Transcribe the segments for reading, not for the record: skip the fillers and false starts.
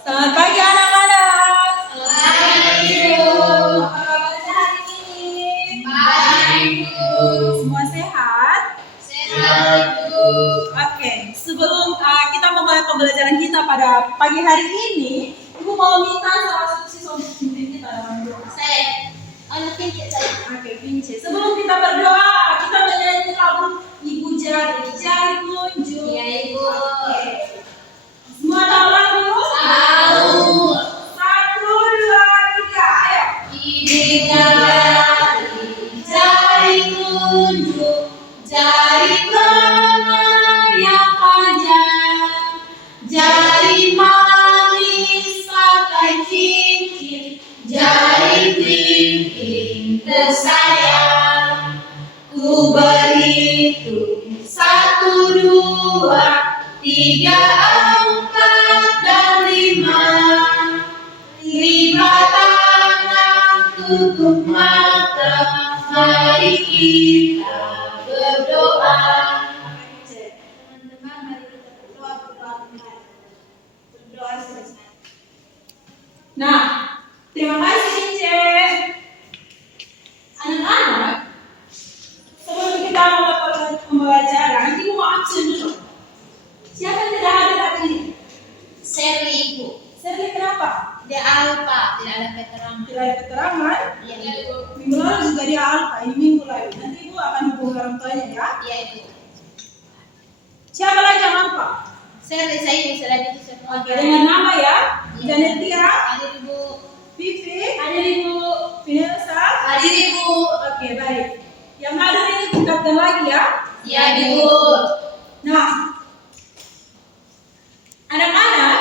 Selamat pagi anak-anak. Assalamualaikum. Apa kabarnya hari ini? Baik, Bu. Semua sehat? Sehat, Bu. Oke, sebelum kita memulai pembelajaran kita pada pagi hari ini, Ibu mau minta salah satu siswa untuk pimpin kita dalam doa. Saya anak pinjat saya. Oke, Vince. Sebelum kita berdoa, kita menyanyi lagu Ibu Jari Tunjuk. Iya, Ibu. Oke. Semua tahu lagu? Tahu. 1, 2, 3, ayo. Ibu jari tunjuk, jari tengah yang panjang, jari manis pakai cincin, jari kelingking tersayang. Ku berhitung 1, 2, 3, 4 dan 5. Lima tangan tutup mata, mari kita berdoa. Teman-teman, mari kita berdoa. Berdoa selesai. Nah, terima kasih Ince. Anak-anak, sebelum kita mulai pembelajaran, Ibu mau absen dulu. Siapa yang tidak hadir hari ini? Seri, Ibu. Serli kenapa? Dia alpa, tidak ada keterangan. Tidak ada keterangan. Iya, Ibu. Minggu lalu juga dia alfa, ini minggu lalu. Nanti Ibu akan hubungi orang tuanya ya. Iya, Ibu. Siapa lagi yang alfa? Seri saya bisa lanjut semua. Oke, dengan nama ya. Iya. Janet Tira, Hadir, Ibu. Vivi, Hadir, Ibu. Vinelsa. Hadir, Ibu. Oke, baik. Yang hadir ini tingkatkan lagi ya. Iya, Ibu. Nah, anak-anak,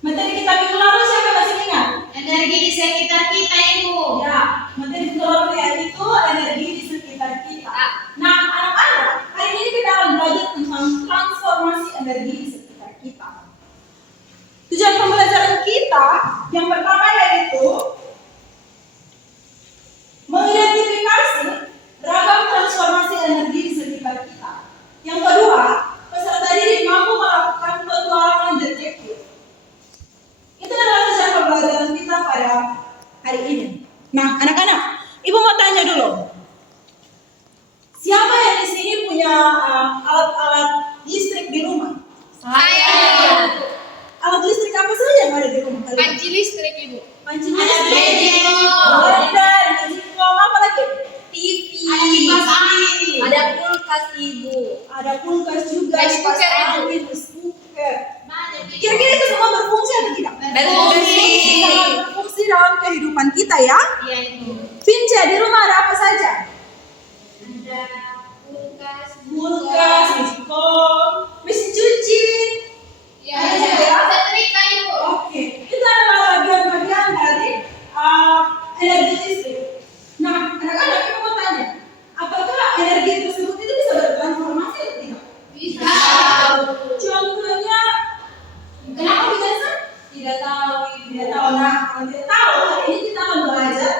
materi kita minggu lalu siapa masih ingat? Energi di sekitar kita, Ibu. Ya, materi minggu lalu yaitu energi di sekitar kita. Nah, anak-anak, hari ini kita akan belajar tentang transformasi energi di sekitar kita. Tujuan pembelajaran kita yang pertama yaitu mengidentifikasi ragam transformasi energi di sekitar kita. Yang kedua, peserta didik mampu melakukan petualangan detektif. Itu adalah tujuan pembelajaran kita pada hari ini. Nah, anak-anak, Ibu mau tanya dulu. Siapa yang di sini punya alat-alat listrik di rumah? Saya. Alat listrik apa saja yang ada di rumah kalian? Panci listrik, Ibu. Panci Ada listrik, blender. blender, magic bomb, apa lagi? TV. Ada kipas angin. Ada kulkas, Ibu. Ada kulkas juga, Rice kipas cooker, Ibu. angin, rice cooker. Mana, Kira-kira itu semua berfungsi atau tidak? Berfungsi. Sangat berfungsi dalam kehidupan kita ya. Iya, Ibu. Vince, di rumah ada apa saja? Ada kulkas, Kulkas, magic bomb, mesin cuci. ya, Ada juga ya? setrika, Ibu. Oke, itu adalah bagian-bagian dari energi listrik. Nah, anak-anak kita mau tanya, apakah energi tersebut itu bisa bertransformasi atau tidak? Bisa. Contohnya, kenapa bisa? Tidak tahu. Nah, kalau tidak tahu, hari ini kita akan belajar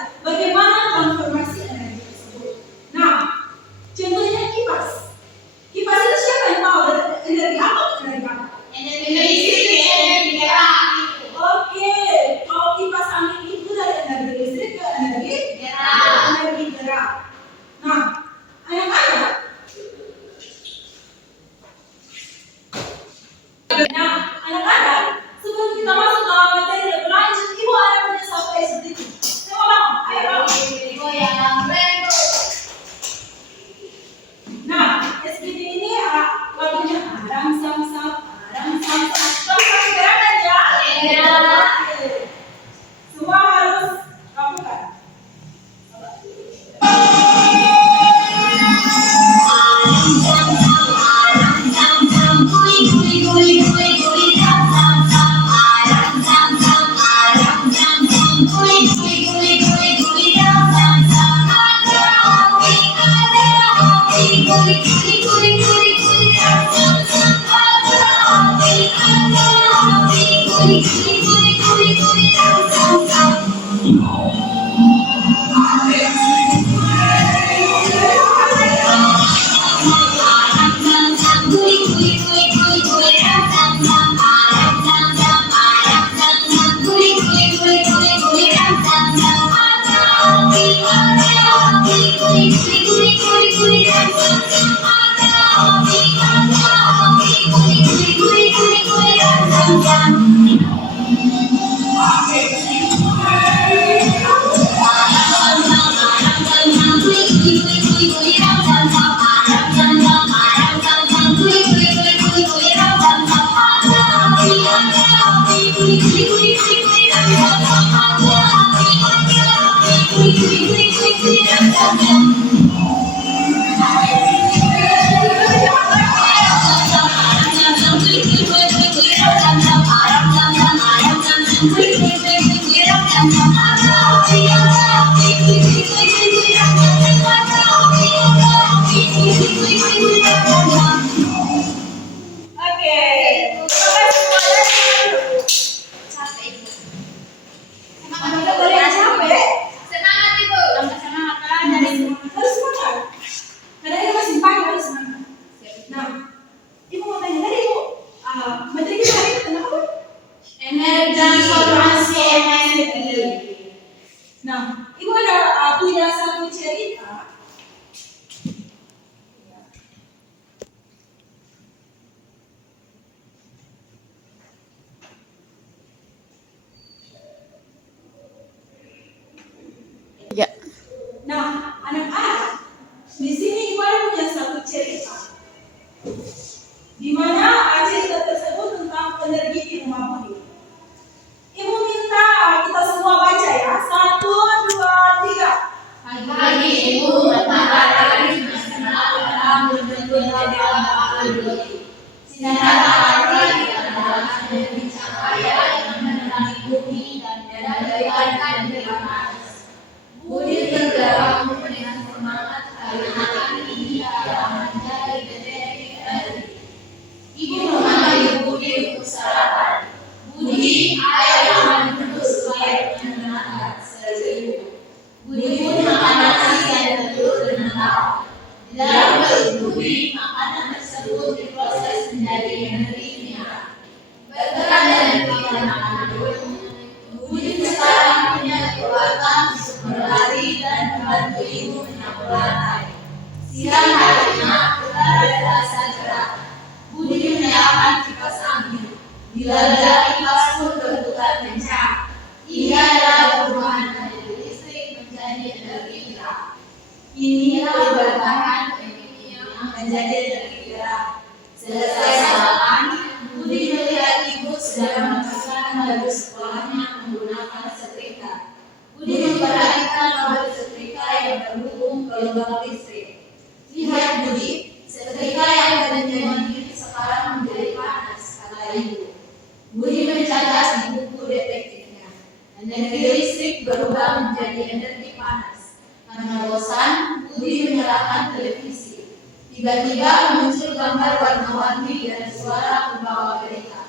Capek Ibu. Kita boleh capek. Semangat Ibu. Tambah semangat belajar Ibu. Harus semangat. Karena ini masih pagi harus semangat. Nah, Ibu mau tanya tadi Ibu, materi kita hari ini tentang apa? Energi transformasi energi. Nah, Ibu ada punya satu cerita. Ya. Nah, anak-anak, di sini Ibu ada punya satu cerita. Di mana cerita tersebut tentang energi di rumah Budi. Ibu minta kita semua baca ya. 1, 2, 3. Pagi Ibu matahari bersinar berbentuk sinar matahari adalah energi cahaya yang menerangi bumi dan mengendalikan panas. Budi bergerak dengan semangat karena ini akan menjadi detik energi. Ibu memanggil Budi untuk sarapan. Budi, ayo makan dulu supaya menyenangkan seribu. Budi pun makan nasi dan telur dengan lauk. Di dalam perut Budi, makanan tersebut diproses menjadi energi kimia. Bergerak dari pikiran makanan Budi sekarang punya kekuatan untuk berlari dan membantu ibu menyapu lantai. Siang harinya, udara terasa cerah. Budi menyalakan kipas angin. Bila ada kipas pun berputar kencang. Ia adalah perubahan energi listrik menjadi energi gerak. Inilah berbahan energi yang menjadi energi gerak. Selesai sarapan, Budi melihat ibu sedang memasang baju sekolahnya menggunakan setrika. Budi memperhatikan kabel setrika yang terhubung ke lubang listrik. Lihat Budi, setrika yang berjemur ini sekarang menjadi panas, kata ibu. Budi mencatat di buku detektifnya. Energi listrik berubah menjadi energi panas. Karena bosan, Budi menyalakan televisi. Tiba-tiba muncul gambar warna-warni dan suara pembawa berita.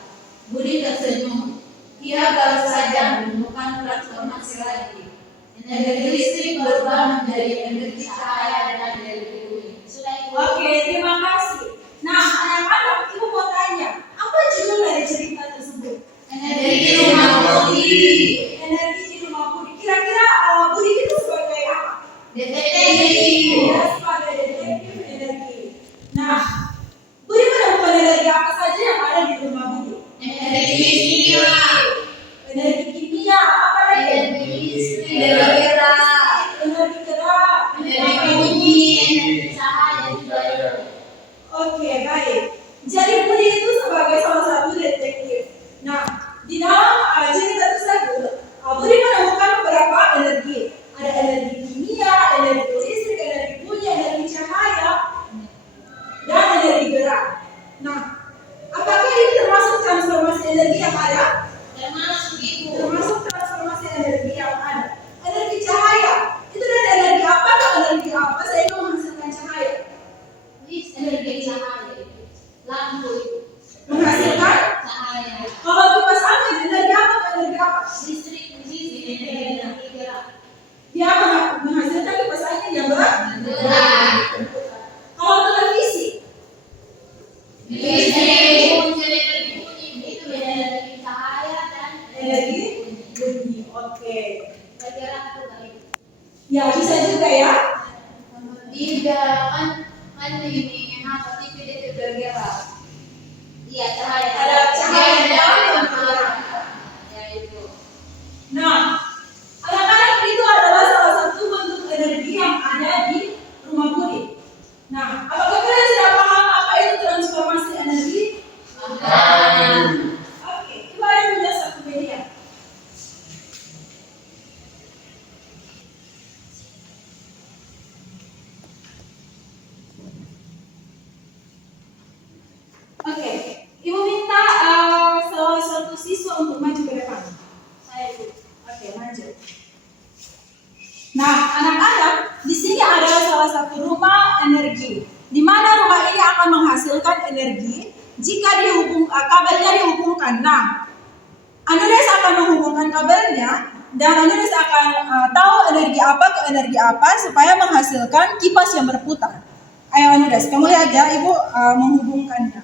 Budi tersenyum. Ia baru saja menemukan transformasi lagi. Energi listrik berubah menjadi energi cahaya dan energi bumi. Oke, terima kasih. Nah, anak-anak, Ibu mau tanya, apa judul dari cerita tersebut? Energi rumah Budi. Energi di rumah Budi. Kira-kira Budi itu sebagai apa? Detektif. Ya, sebagai detektif energi. Nah, Budi menemukan energi apa saja yang ada di rumah Budi? Energi kimia. Energi kimia, apa lagi? Energi listrik. Energi gerak. Energi gerak. Energi bunyi. Energi cahaya juga. Oke, baik. Jadi Budi itu sebagai salah satu detektif. Nah, di dalam cerita tersebut, Budi menemukan beberapa energi. Ada energi kimia, energi listrik, energi bunyi, energi cahaya, dan energi gerak. Nah, apakah ini termasuk transformasi energi yang ada? Termasuk ibu. Termasuk transformasi energi yang ada. Energi cahaya, itu dari energi apa atau energi apa sehingga menghasilkan cahaya? Energi cahaya. Lampu ibu. Menghasilkan Cahaya. kalau kipas angin energi apa atau energi apa? Listrik. Energi gerak. Dia menghasilkan kipas angin yang Gerak. kalau televisi Listrik. Energi bunyi. Itu energi cahaya dan energi bunyi. Oke. bergerak juga ibu. Ya bisa juga ya. Tidak kan ini enak TV dia bergerak. Iya cahaya. Ada cahaya Dia yang bergerak. Ya itu. Nah, anak-anak itu adalah salah satu bentuk energi yang ada di rumah Budi. Nah, apakah kalian sudah paham apa itu transformasi energi? Oke, coba yang punya satu media. Oke, Ibu minta salah satu siswa untuk maju ke depan. Saya Ibu. Oke, maju. Nah, anak-anak, di sini ada salah satu rumah energi. Di mana rumah ini akan menghasilkan energi jika kabelnya dihubungkan. Nah, Anudes akan menghubungkan kabelnya dan Anudes akan tahu energi apa ke energi apa supaya menghasilkan kipas yang berputar. Ayo Anudes, kamu lihat ya, Ibu menghubungkannya.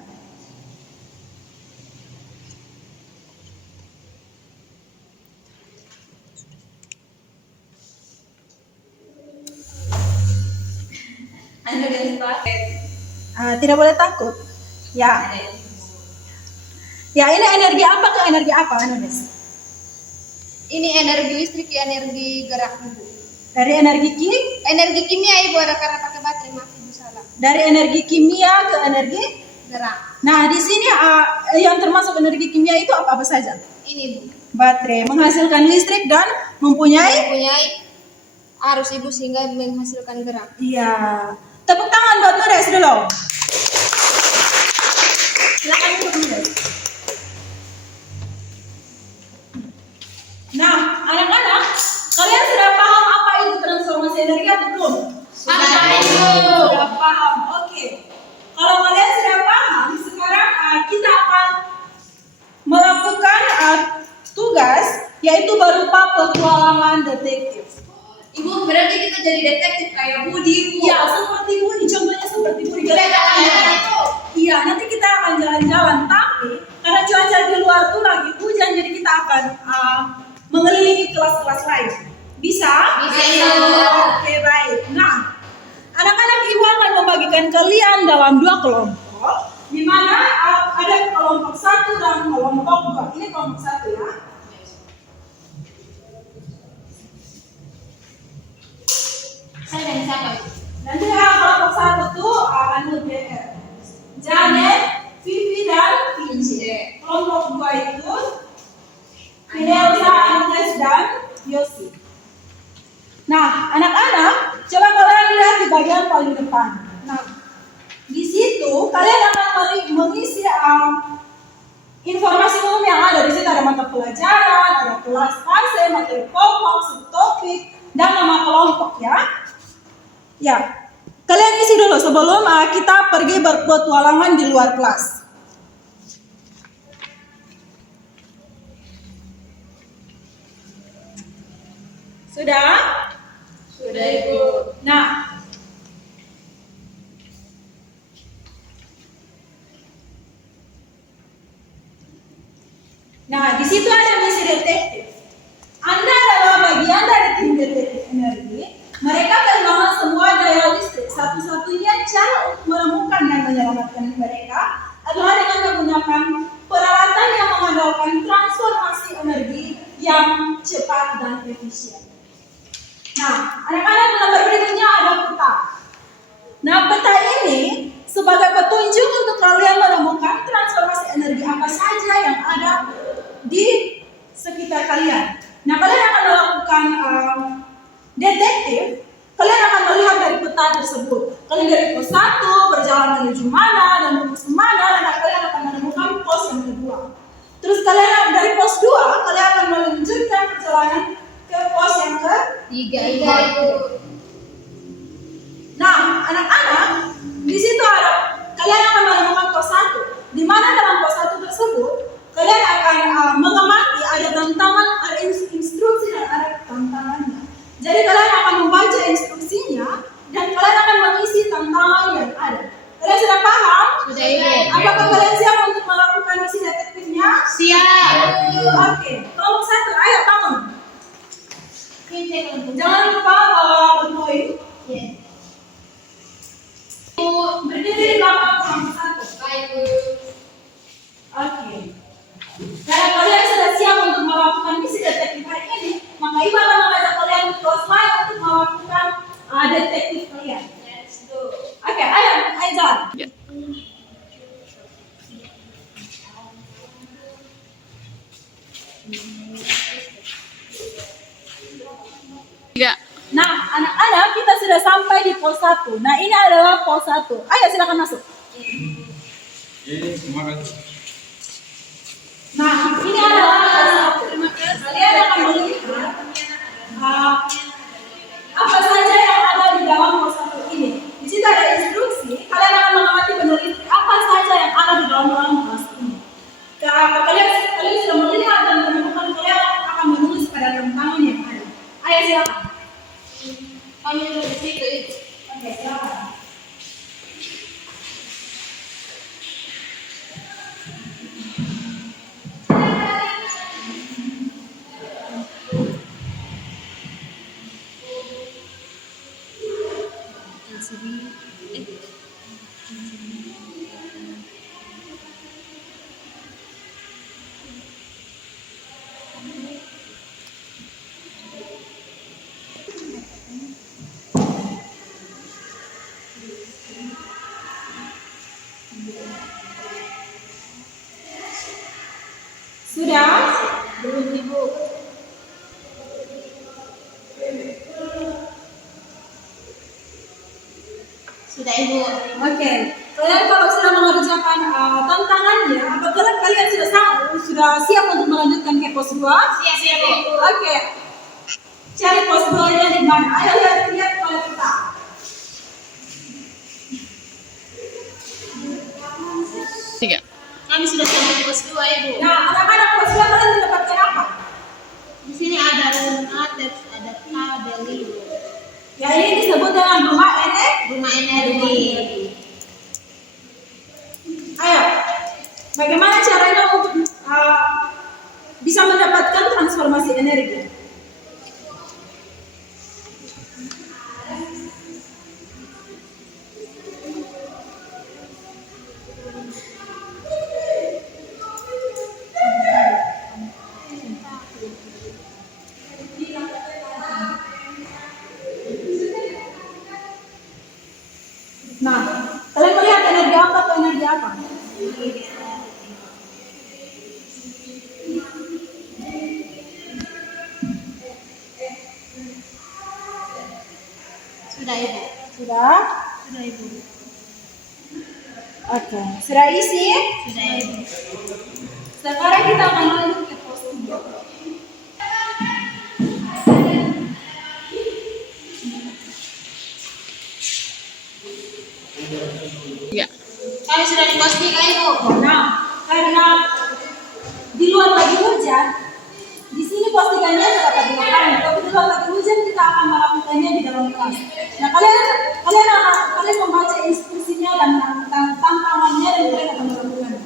Tidak boleh takut. Ya. Ya, ini energi apa ke energi apa, Anudes? Ini energi listrik, energi gerak Ibu. Dari energi Energi kimia Ibu, ada karena pakai baterai, maaf Ibu salah. Dari energi kimia ke energi Gerak. Nah, di sini yang termasuk energi kimia itu apa saja? Ini Bu. Baterai menghasilkan listrik dan mempunyai arus Ibu sehingga menghasilkan gerak. Iya. Tepuk tangan buat Nudes dulu. Silakan untuk Nudes. Nah, anak-anak, kalian sudah paham apa itu transformasi energi atau belum? Sudah paham. Oke. Kalau kalian sudah paham, sekarang kita akan melakukan tugas yaitu berupa petualangan detektif. Ibu, berarti kita jadi detektif kayak Budi, Bu. Ya, seperti Budi, contohnya seperti Budi. Iya, nanti kita akan jalan-jalan, tapi karena cuaca di luar tuh lagi hujan, jadi kita akan mengelilingi kelas-kelas lain. Bisa? Bisa. Oke, baik. Nah, anak-anak Ibu akan membagikan kalian dalam 2 kelompok, di mana ada kelompok 1 dan kelompok 2. Ini kelompok 1 ya. Saya dan siapa Ibu? Nanti kelompok 1 tuh DR. Janet, Vivi dan Vinci. Kelompok 2 itu Fidelsa, Agnes dan Yosi. Nah, anak-anak, coba kalian lihat di bagian paling depan. Nah, di situ kalian akan mengisi informasi umum yang ada. Di situ ada mata pelajaran, ada kelas fase, materi pokok, subtopik, dan nama kelompok ya. Ya, kalian isi dulu sebelum kita pergi berpetualangan di luar kelas. Sudah? Sudah Ibu. Nah, di situ ada misi detektif. Anda adalah bagian dari tim detektif energi. Mereka kehilangan semua daya listrik. Satu-satunya cara untuk menemukan dan menyelamatkan mereka adalah dengan menggunakan peralatan yang mengandalkan transformasi energi yang cepat dan efisien. Nah, anak-anak, nomor berikutnya ada peta. Nah, peta ini sebagai petunjuk untuk kalian menemukan transformasi energi apa saja yang ada di sekitar kalian. Nah, kalian akan melakukan detektif. Kalian akan melihat dari peta tersebut. Kalian dari pos 1 berjalan menuju mana dan pos mana, dan kalian akan menemukan pos yang kedua. Terus kalian dari pos 2, kalian akan melanjutkan perjalanan ke pos yang ketiga. Nah, anak-anak, di situ kalian akan menemukan pos 1. Di mana dalam pos 1 tersebut, kalian akan mengamati ada tantangan, ada instruksi dan ada tantangannya. Jadi kalian akan membaca instruksinya dan kalian akan mengisi tantangan yang ada. Kalian sudah paham? Sudah Ibu. Apakah kalian siap untuk melakukan misi detektifnya? Siap. Oke, kelompok 1, ayo bangun. Jangan lupa bawa penuh. Berdiri di belakang kelompok 1. Baik Bu. Oke. Karena kalian sudah siap untuk melakukan misi detektif hari ini, maka Ibu akan mengajak kalian ke kelas lain untuk melakukan detektif kalian. Let's go. Oke, ayo jalan. Nah, anak-anak, kita sudah sampai di pos 1. Nah, ini adalah pos 1. Ayo silakan masuk. Nah, ini adalah pos 1. Kalian akan melihat apa saja yang ada di dalam pos 1 ini. Di situ ada instruksi. Kalian akan mengamati peneliti apa saja yang ada di dalam ruangan kalian sudah melihat dan menemukan, kalian akan menulis pada tantangan yang ada. Ayo silakan. Kami udah di situ itu. Oke, silakan. Sudah? Belum Ibu. Sudah Ibu. Oke. Kalian kalau sudah mengerjakan tantangannya, apakah kalian sudah siap untuk melanjutkan ke pos 2? Siap Ibu. Oke. Cari pos 2-nya di mana? Ayo lihat oleh kita. Tiga. Kami sudah sampai di pos 2 Ibu. Nah, anak-anak pos 2 kalian mendapatkan apa? Di sini ada rumah, terus ada kabel. Ya, ini disebut dengan rumah Rumah energi. Ayo, bagaimana caranya untuk bisa mendapatkan transformasi energi? Nah, kalian melihat energi apa atau energi apa? Sudah Ibu. Sudah? Sudah Ibu. Oke, sudah isi? Sudah Ibu. Sekarang kita akan lanjut ke pos 3. Tiga. Kami sudah di pos 3 Ibu. Nah, karena di luar lagi hujan, di sini pos 3-nya dapat dilakukan. Tapi di luar lagi hujan, kita akan melakukannya di dalam kelas. Nah, kalian membaca instruksinya dan tantangannya dan kalian akan melakukannya.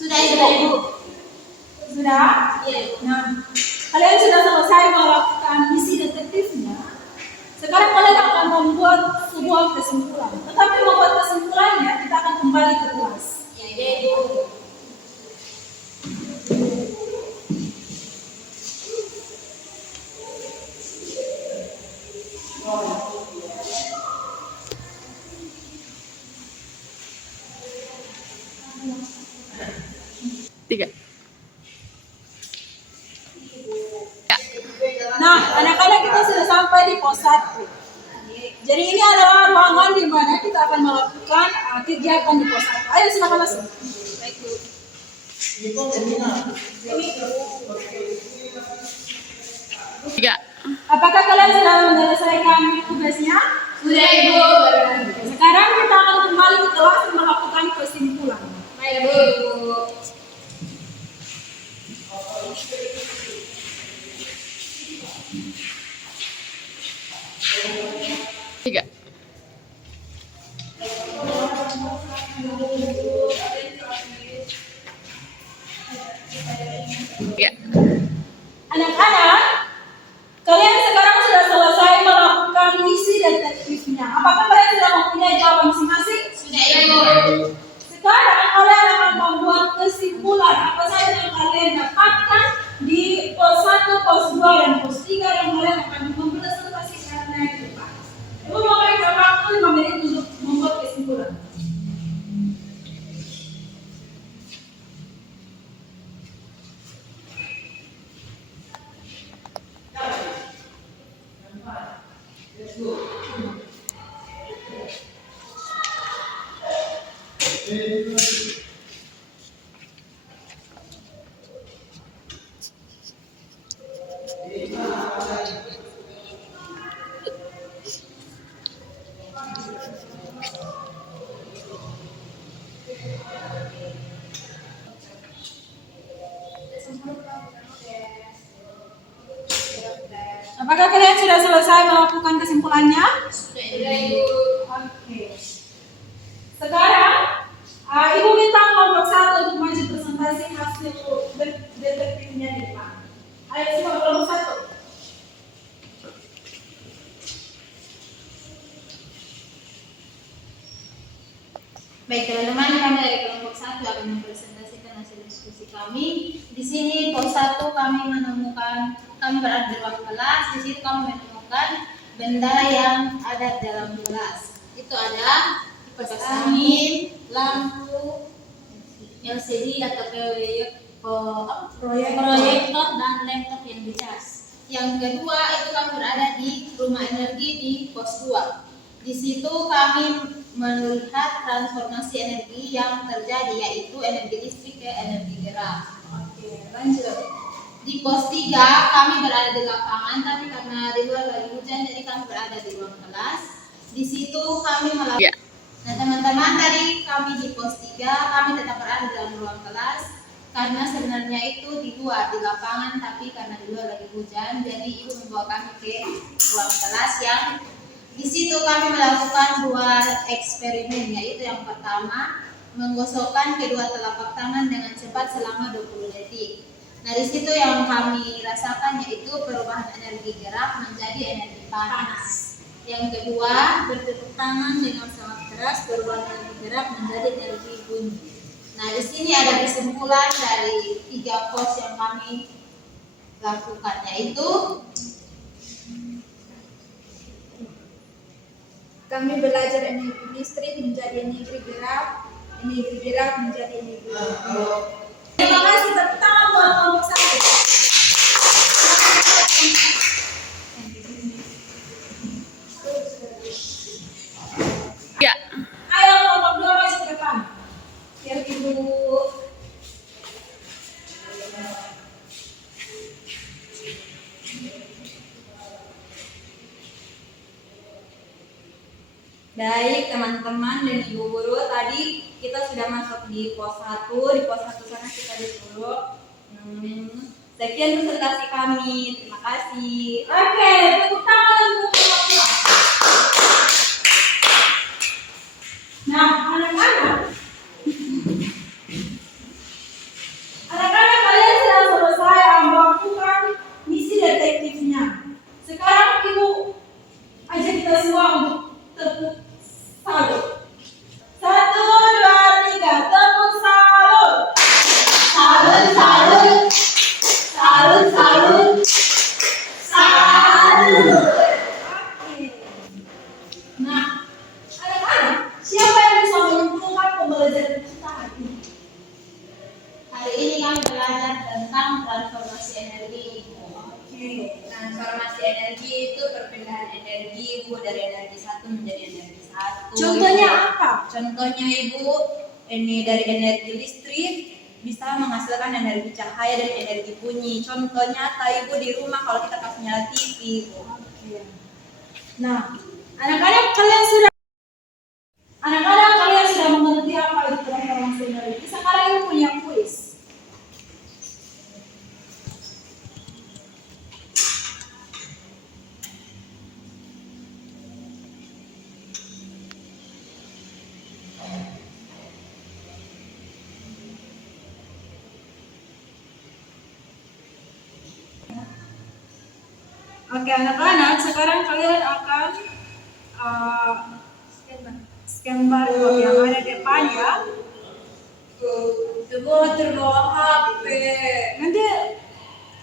Sudah Ibu. Sudah? Iya. Nah, kalian sudah selesai melakukan misi detektifnya. Sekarang kalian akan membuat sebuah kesimpulan. Tetapi membuat kesimpulannya, kita akan kembali ke kelas. Ya Ibu. Tiga. Nah, anak-anak kita sudah sampai di pos 1. Jadi ini adalah ruangan di mana kita akan melakukan kegiatan di pos 1. Ayo silakan masuk. Baik Bu. Tiga. Apakah kalian sudah menyelesaikan tugasnya? Sudah Ibu. Sekarang kita akan kembali ke kelas dan melakukan kesimpulan. Baik Bu. Tiga. Tiga. Anak-anak, kalian sekarang sudah selesai melakukan misi detektifnya. Apakah kalian sudah mempunyai jawaban masing-masing? Sudah Ibu. Sekarang kalian akan membuat kesimpulan apa saja yang kalian dapatkan di pos 1, pos 2, dan pos 3 yang kalian akan mempresentasikannya di depan. Ibu mau berikan waktu 5 menit untuk membuat kesimpulan. Apakah kalian sudah selesai melakukan kesimpulannya? Sudah Ibu. Oke. Sekarang Ibu minta kelompok 1 untuk maju presentasi hasil detektifnya di depan. Ayo semua kelompok 1. Baik teman-teman, kami dari kelompok 1 akan mempresentasikan hasil diskusi kami. Di sini pos 1 kami berada di ruang kelas. Di situ kami menemukan benda yang ada dalam kelas. Itu ada kipas angin, lampu, LCD atau proyektor dan laptop yang dicas. Yang kedua itu kami berada di rumah energi di pos 2. Di situ kami melihat transformasi energi yang terjadi, yaitu energi listrik ke energi gerak. Oke, lanjut. Di pos 3 kami berada di lapangan, tapi karena di luar lagi hujan jadi kami berada di ruang kelas. Di situ kami melakukan. Nah teman-teman, tadi kami di pos 3 kami tetap berada dalam ruang kelas karena sebenarnya itu di luar di lapangan, tapi karena di luar lagi hujan jadi ibu membawa kami ke ruang kelas yang di situ kami melakukan 2 eksperimen, yaitu yang pertama menggosokkan kedua telapak tangan dengan cepat selama 20 detik. Nah di situ yang kami rasakan yaitu perubahan energi gerak menjadi energi panas. Yang kedua bertepuk tangan dengan sangat keras, perubahan energi gerak menjadi energi bunyi. Nah di sini ada kesimpulan dari 3 pos yang kami lakukan, yaitu kami belajar energi listrik menjadi energi gerak menjadi energi bunyi. Terima kasih, tepuk tangan buat kelompok 1. Ya. Ayo kelompok 2 maju ke depan. Biar ibu. Baik teman-teman dan ibu guru, tadi kita sudah masuk di pos 1. Di pos 1 sana kita disuruh sekian presentasi kami. Terima kasih. Oke, tepuk tangan untuk kelompok 2. Nah, anak-anak kalian sudah selesai melakukan misi detektifnya. Sekarang ibu ajak kita semua untuk tepuk salut. 1, 2, 3, tepuk salut. Salut, salut. Salut, salut. Salut. Oke. Nah, anak-anak, siapa yang bisa menyimpulkan pembelajaran kita hari ini? hari ini kami belajar tentang transformasi energi. Oke, transformasi energi itu perpindahan energi ibu dari energi satu menjadi energi satu. Contohnya apa? Contohnya ibu, ini dari energi listrik bisa menghasilkan energi cahaya dan energi bunyi. Contoh nyata ibu di rumah kalau kita kasih nyala TV. Oke. Nah, anak-anak kalian sudah mengerti apa itu transformasi energi. Sekarang ibu punya kuis. Oke anak-anak, sekarang kalian akan scan barcode yang ada di depan ya. Terbawa HP. Nanti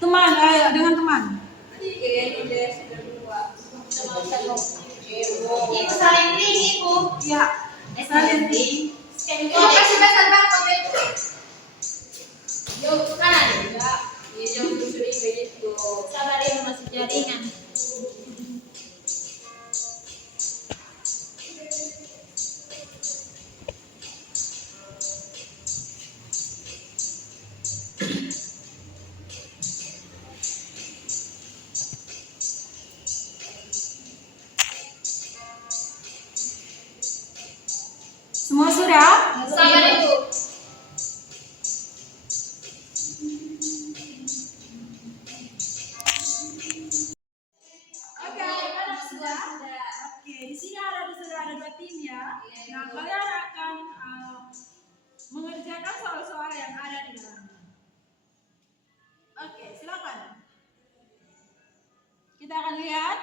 teman, dengan teman. Ini udah sudah dua. Ibu saling link ibu. Ya, Saling link. Scan Terima kasih kode. besar barcode itu. Yuk ke kanan. Ya, ini yang mencuri begitu. Sabar ibu masih jaringan. semua sudah? Sabar ibu.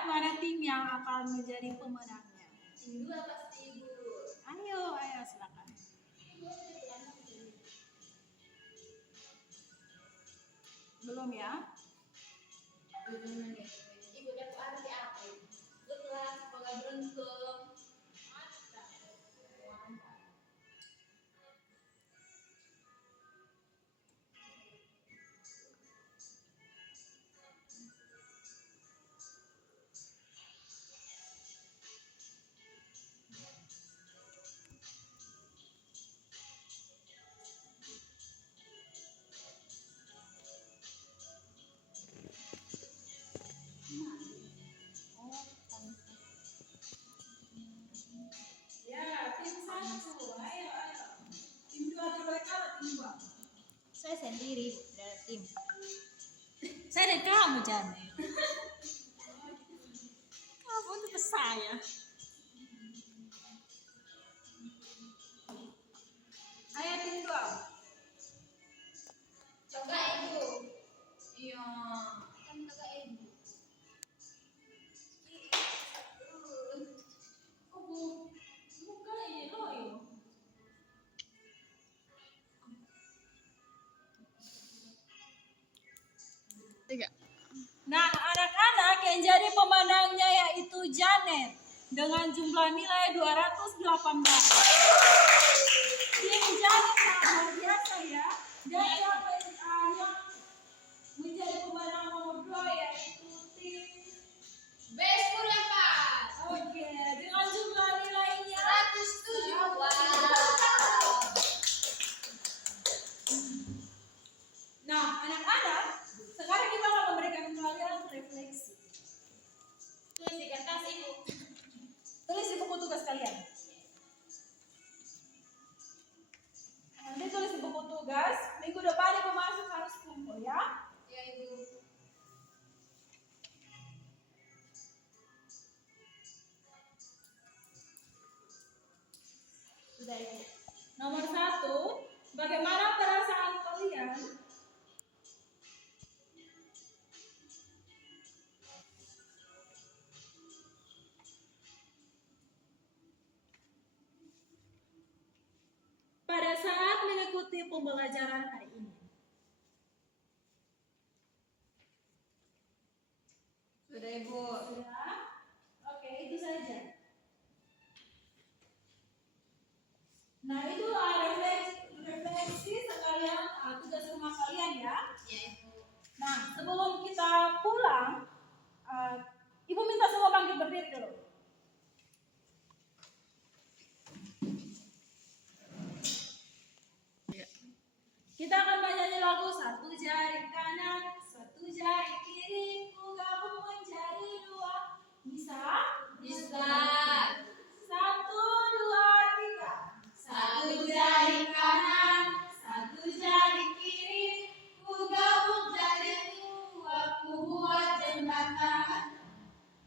mana tim yang akan menjadi pemenangnya? Tim 2 pasti Ibu. Ayo silakan. Belum ya? Ibu dapat arti apa? Setelah sekolah beruntung. Ya, tim 1. Ayo. Tim 2 terbaik apa tim 2? Saya sendiri dari tim. Saya dan kamu, Jane. Kamu itu saya. Ayo tim 2. Coba Ibu. Iya. Kan coba Ibu. Buka ini loh. Tiga. Nah, anak-anak yang jadi pemenangnya yaitu Janet dengan jumlah nilai 218. Tim Janet luar biasa ya. Dan yang menjadi pemenang nomor 2 yaitu tim Best Purlepas. Oke, dengan jumlah nilainya 107. Wow. Nah, anak-anak, sekarang kita akan memberikan kalian refleksi. Tulis di kertas Ibu. Tulis di buku tugas kalian. Nanti tulis di buku tugas. Minggu depan ibu masuk harus kumpul ya. Ya Ibu. Sudah ibu. Nomor 1, bagaimana perasaan kalian? Pada saat mengikuti pembelajaran hari ini. Sudah Ibu. Sudah? Oke, itu saja. Nah, itu refleksi sekalian tugas rumah kalian ya. Ya Ibu. Nah, sebelum kita pulang, ibu minta semua bangkit berdiri dulu. Tiga. Kita akan menyanyi lagu satu jari kanan, satu jari kiri, ku gabung menjadi 2. Bisa? Bisa. 1, 2, 3. Satu jari kanan, satu jari kiri, ku gabung jadi 2, ku buat jembatan.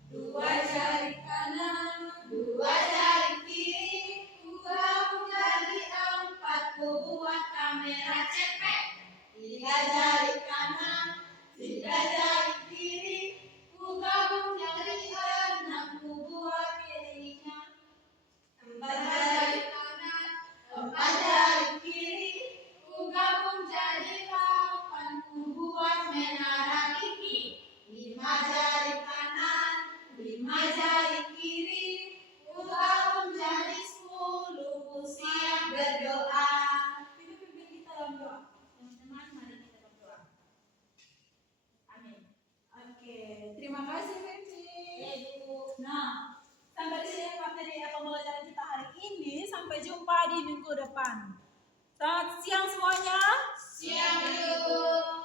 2 jari kanan, 2 jari kiri, ku gabung jadi 4, ku buat kamera cepet. 3 jari kanan, 3 jari kiri, ku gabung jadi 6, ku buat piringan. 4 jari kanan, 4 jari kiri, ku gabung jadi 8, ku buat menara gigi. 5 jari kanan, 5 jari kiri, ku gabung jadi 10, ku siap berdoa. Pimpin kita dalam doa. Teman-teman, mari kita berdoa. Amin. Oke, terima kasih Pimpin. Ya Ibu. Nah, sampai di sini materi pembelajaran kita hari ini. Sampai jumpa di minggu depan. Selamat siang semuanya. Siap Ibu.